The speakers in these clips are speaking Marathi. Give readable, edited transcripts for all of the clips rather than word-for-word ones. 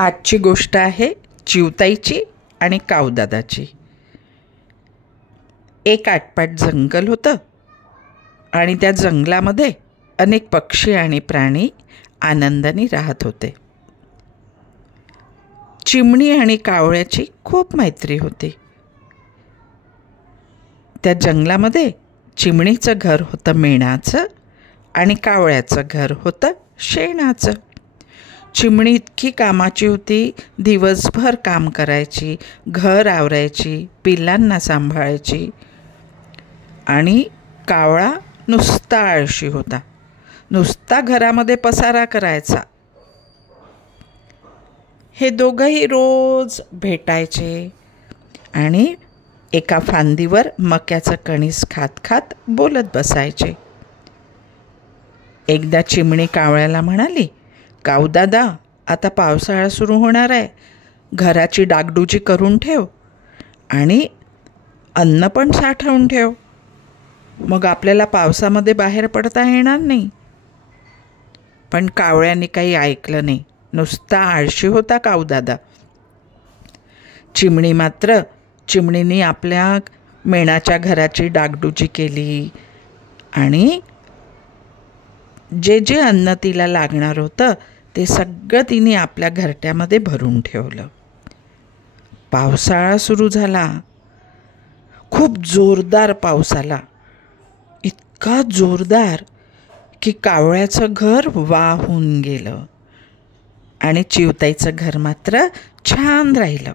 आजची गोष्ट आहे चिवताईची आणि कावदादाची. एक आटपाट जंगल होतं आणि त्या जंगलामध्ये अनेक पक्षी आणि प्राणी आनंदाने राहत होते. चिमणी आणि कावळ्याची खूप मैत्री होती. त्या जंगलामध्ये चिमणीचं घर होतं मेणाचं आणि कावळ्याचं घर होतं शेणाचं. चिमणी इतकी कामाची होती, दिवसभर काम करायची, घर आवरायची, पिल्लांना सांभाळायची. आणि कावळा नुसता आळशी होता, नुसता घरामध्ये पसारा करायचा. हे दोघंही रोज भेटायचे आणि एका फांदीवर मक्याचं कणीस खात खात बोलत बसायचे. एकदा चिमणी कावळ्याला म्हणाली, कावदादा, आता पावसाळा सुरू होणार आहे, घराची डागडुजी करून ठेव आणि अन्न पण साठवून ठेव, मग आपल्याला पावसामध्ये बाहेर पडता येणार नाही. पण कावळ्याने काही ऐकलं नाही, नुसता आळशी होता कावदादा. चिमणीने आपल्या मेणाच्या घराची डागडुजी केली आणि जे जे अन्न तिला लागणार होतं ते सगळं तिने आपल्या घरट्यामध्ये भरून ठेवलं. पावसाळा सुरू झाला. खूप जोरदार पाऊस आला, इतका जोरदार की कावळ्याचं घर वाहून गेलं आणि चिवताईचं घर मात्र छान राहिलं.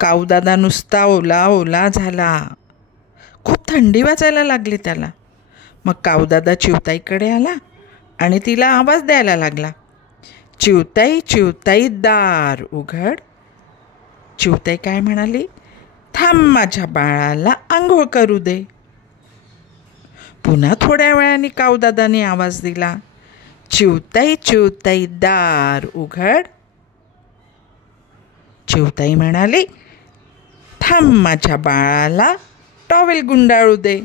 कावदादा नुसता ओला ओला झाला. खूप थंडी वाजायला लागली त्याला. मग कावदादा चिवताईकडे आला आणि तिला आवाज द्यायला लागला, चिवताई, चिवताई, दार उघड. चिवताई काय म्हणाली, थांब, माझ्या बाळाला आंघोळ करू दे. पुन्हा थोड्या वेळाने कावदादाने आवाज दिला, चिवताई, चिवताई, दार उघड. चिवताई म्हणाली, थांब, माझ्या बाळाला टॉवेल गुंडाळू दे.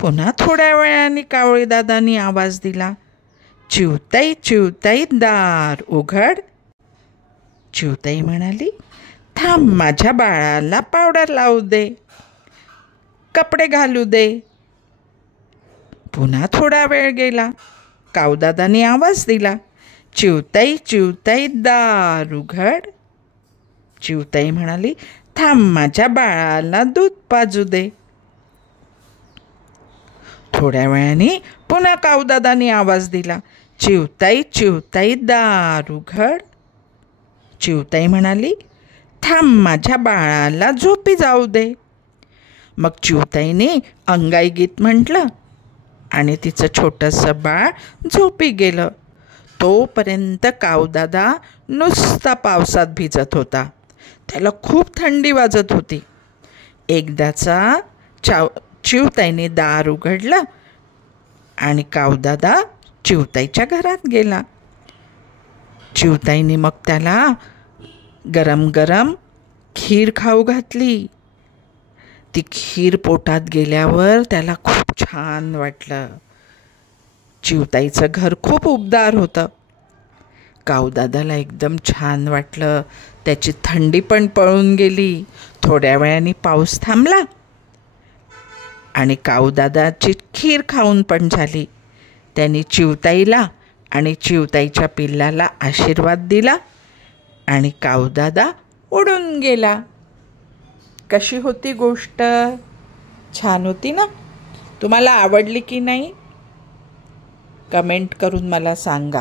पुन्हा थोड्या वेळाने कावळेदादांनी आवाज दिला, चिवताई, चिवताई, दार उघड. चिवताई म्हणाली, थांब, माझ्या बाळाला पावडर लावू दे, कपडे घालू दे. पुन्हा थोडा वेळ गेला. कावदादांनी आवाज दिला, चिवताई, चिवताई, दार उघड. चिवताई म्हणाली, थांब, माझ्या बाळाला दूध पाजू दे. थोड्या वेळाने पुन्हा कावदादांनी आवाज दिला, चिवताई, चिवताई, दार उघड. चिवताई म्हणाली, थांब, माझ्या बाळाला झोपी जाऊ दे. मग चिवताईने अंगाई गीत म्हटलं आणि तिचं छोटंसं बाळ झोपी गेलं. तोपर्यंत कावदादा नुसता पावसात भिजत होता. त्याला खूप थंडी वाजत होती. एकदाचा चिवताईने दार उघडलं आणि कावदादा चिवताईच्या घरात गेला. चिवताईने मग त्याला गरम गरम खीर खाऊ घातली. ती खीर पोटात गेल्यावर त्याला खूप छान वाटलं. चिवताईचं घर खूप उबदार होतं. कावदादाला एकदम छान वाटलं. त्याची थंडी पण पळून गेली. थोड्या वेळाने पाऊस थांबला आणि कावदादाची खीर खाऊन पण झाली. त्यांनी चिवताईला आणि चिवताईच्या पिल्लाला आशीर्वाद दिला आणि कावदादा उडून गेला. कशी होती गोष्ट? छान होती ना? तुम्हाला आवडली की नाही? कमेंट करून मला सांगा.